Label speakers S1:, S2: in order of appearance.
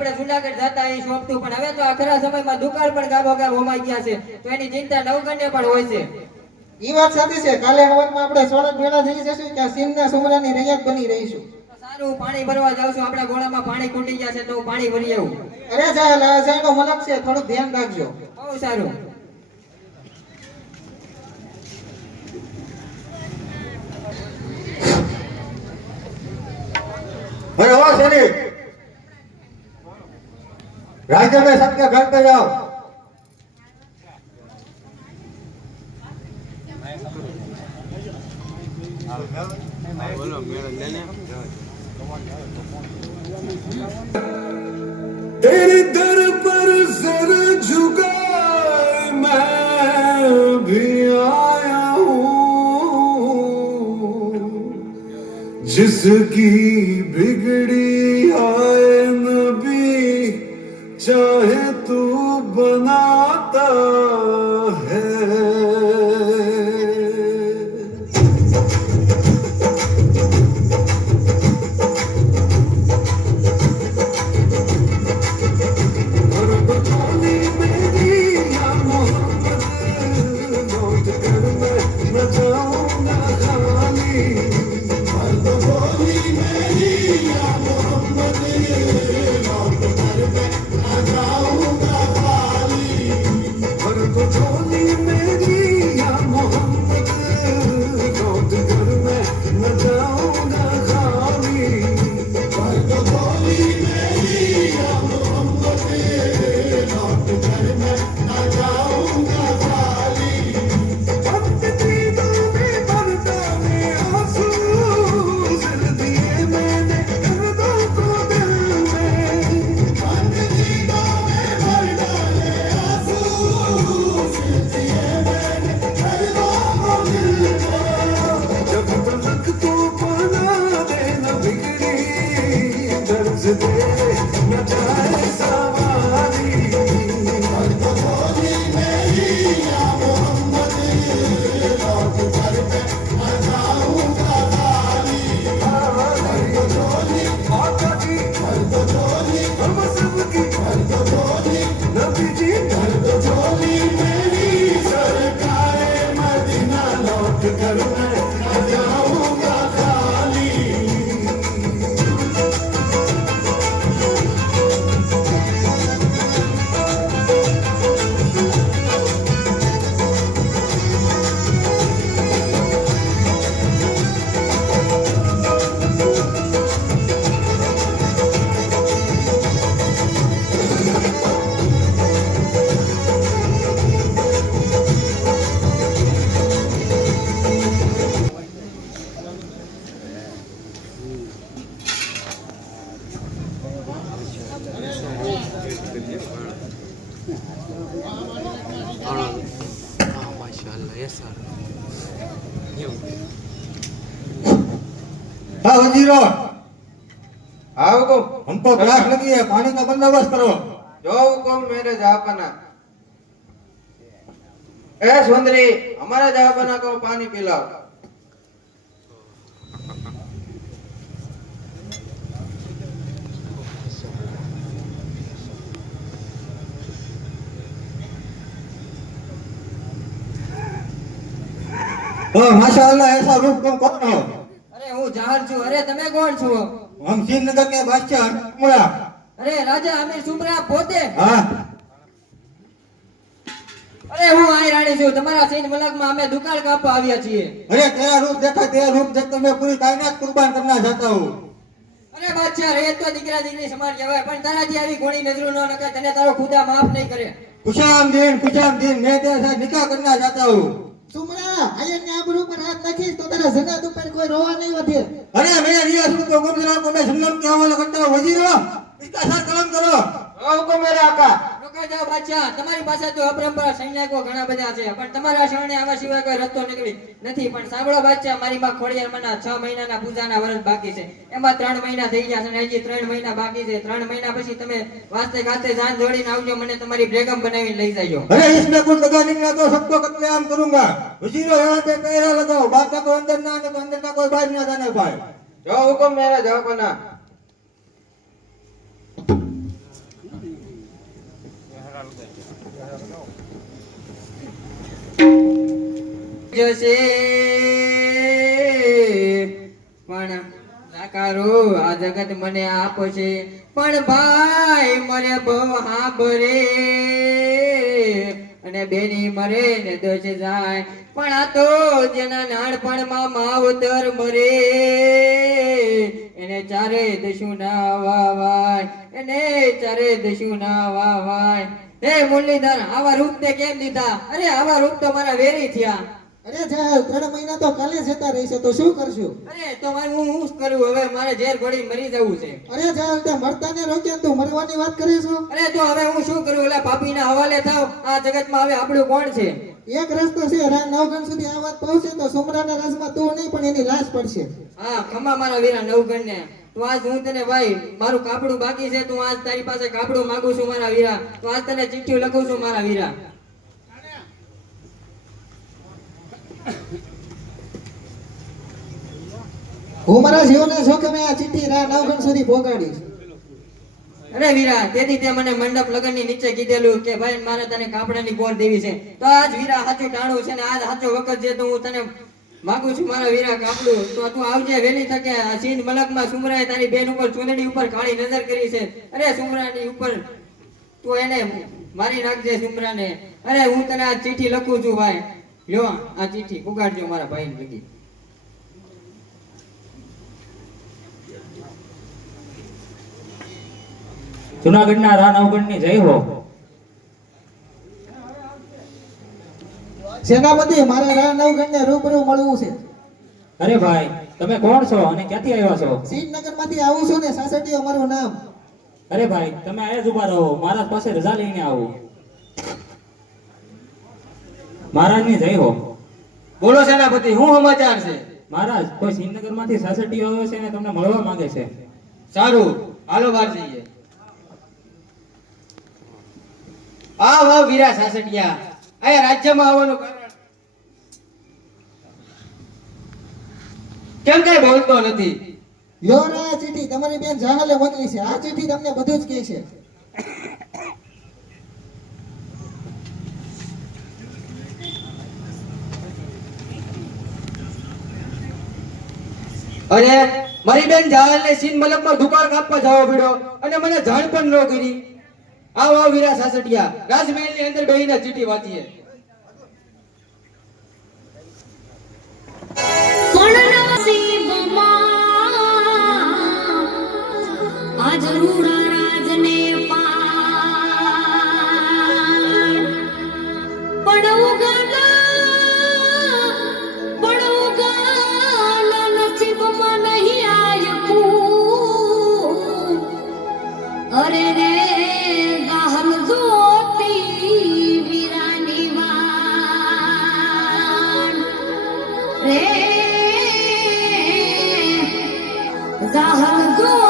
S1: આપણે જુનાગઢ જતા એ શોપતું પણ હવે તો આ સમયમાં દુકાળ પણ ગાબો ગાબ હોમાઈ ગયા છે. તો એની ચિંતા નવગણ્ય પણ હોય છે.
S2: ઈ વાત સાચી છે. કાલે હવનમાં આપણે સોળક ભેળા થઈ જશું ત્યાં સિંધના સુમરાની રૈયત બની રહીશું.
S1: સારું પાણી ભરવા જાઉં છું. આપણા ગોળામાં પાણી ખૂટી ગયા છે તો હું પાણી ભરી આવું.
S2: અરે જા નો મલક છે. થોડું ધ્યાન રાખજો.
S1: બહુ સારું.
S3: અરે વાહ સોની राज्य में सबके घर पे जाओ
S4: तेरे दर पर सर झुकाए मैं भी आया हूँ जिसकी बिगड़ी आए नबी Show. Dr. Karuna हाँ
S3: वजीरो
S2: हाँ हुकुम
S3: हमको प्यास लगी है पानी का बंदोबस्त करो।
S2: जो हुकुम मेरे जहापना ए सुंदरी हमारे जहापना को पानी पिलाओ।
S3: तो माशाअल्लाह ऐसा रूप तुम कौन हो?
S1: જાહર છું. અરે તમે કોણ છો?
S3: હમ શ્રીનગર કે બાદશાહ હરમુરા
S1: અરે રાજા અમીર સુમરા પોતે?
S3: હા.
S1: અરે હું આઈ રાણી છું. તમારા સૈન મલાકમાં અમે દુકાળ કાપવા આવ્યા છીએ.
S3: અરે તેરા રૂપ દેખાય તેરા રૂપ દેખ તમે પૂરી કાયનાત કુરબાન કરના જાતા હું
S1: અરે બાદશાહ રે તો દીકરા દીકરી સમાન કહેવાય પણ તારાથી આવી ઘોડી નજરો ન નખાય તને તારો ખુદા માફ નહીં કરે.
S3: ખુશામ દિન ખુશામ દિન. મેં ત્યાં નિકાહ કરના જાતા હું
S2: સુમરા આયન ને આબરૂ પર હાથ નાખીશ તો તારા જનાત ઉપર કોઈ રોવા નહીં વધે.
S3: અરે મેં રિયાસુર તો ગોમજરા કોમે સન્નમ કે
S2: હવાલે કરતા વજીરો ઇસ્તા
S1: સર કલમ કરો. તમારી પાસે ત્રણ મહિના પછી તમે વાસ્તે ખાતે આવજો મને તમારી બેગમ બનાવીને લઈ જાજો.
S3: અરે ઇસમે કુલ ના તો સબકો કતલેઆમ કરૂંગા. ને ભાઈ.
S2: જો હુકમ મેરા કોના.
S1: જશે પણ નાકારો આ જગત મને આપશે. પણ ભાઈ મને બહુ હાંભરે અને બેની મરે ને દોષે જાય. પણ આ તો જેના નાનપણમાં માવતર મરે. એને ચારે દશું ના વાવાય. એને ચારે દશું ના વાવાય. હે મુરલીધર આવા રૂપ તે કેમ દીધા અરે આવા રૂપ તો મારા વેરી થયા.
S2: અરે જાહેર ત્રણ મહિના તો કાલે જતા રહેશે તો શું કરશું?
S1: અરે તો મારે હું શું કરું? હવે મારે ઝેર ઘોડી મરી જવું છે.
S2: અરે જાહેર તે મરતા ને રોક્યા તું મરવાની વાત કરે છો?
S1: અરે તો હવે હું શું કરું? એટલે પાપીના હવાલે થાવ. આ જગતમાં હવે આપણું કોણ છે?
S2: એક રસ્તો છે રાત નવગણ સુધી આ વાત પહોંચે તો સુમરાના રસમાં તું નહીં પણ એની લાશ પડશે.
S1: હા ખમા મારા વીરા નવગણ ને તો આજ હું તને ભાઈ મારું કાપડું બાકી છે તું આજ તારી પાસે કાપડું માંગુ છું મારા વીરા. તો આજ તને ચિઠ્ઠી લખું છું મારા વીરા.
S2: હું મારા જીવને જોખમે આ ચિઠ્ઠી રાત નવગણ સુધી પહોંચાડીશ
S1: અરે વીરા તેથી તે મને મંડપ લગનની નીચે કીધેલું કે ભાઈ મારે તને કાપડાની બોર દેવી છે. તો આજ વીરા સાચું ટાણું છે ને આજ સાચો વખત છે તો હું તને માગું છું મારા વીરા કાપડું તો તું આવજે વેલી તકે સિંધ મલકમાં સુમરાએ તારી બેન ઉપર ચૂંદડી ઉપર કાળી નજર કરી છે. અરે સુમરાની ઉપર તું એને મારી નાખજે સુમરાને. અરે હું તને આ ચીઠી લખું છું ભાઈ. લ્યો આ ચીઠી પુગાડજો મારા ભાઈને લગી
S5: જુનાગઢના રા નવગણની જય હો.
S2: સેનાપતિ મારે રા નવગણ ને રૂબરૂ મળવું છે.
S5: અરે ભાઈ તમે કોણ છો અને ક્યાંથી આવ્યા છો?
S2: શ્રીનગરમાંથી આવું છું ને સાસટી અમારું નામ.
S5: અરે ભાઈ તમે આયા જ ઊભા રહો મહારાજ પાસે રજા લઈને આવો. મહારાજની જય હો.
S1: બોલો સેનાપતિ શું સમાચાર છે?
S5: મહારાજ કોઈ શ્રીનગરમાંથી સાસટીઓ આવ્યો છે ને તમને મળવા માંગે છે?
S1: સારું હાલો બહાર જઈએ. આ વાવ વીરા સાસટિયા અહીંયા રાજ્યમાં આવવાનું કારણ કેમ કઈ બોલતો નથી?
S2: યોર આ ચીઠી તમારી બેન જાહલે મોકલી છે. આ ચીઠી તમને બધું જ કહે છે.
S1: અરે મારી બેન જાહલ ને સીન મલકમાં દુકાળ કાપવા જવા પડ્યો અને મને જાણ પણ ન કરી. આ વાવ વીરા સાસટિયા રાજમહેલની અંદર બેહીને ચીઠી વાંચીએ.
S6: Oh.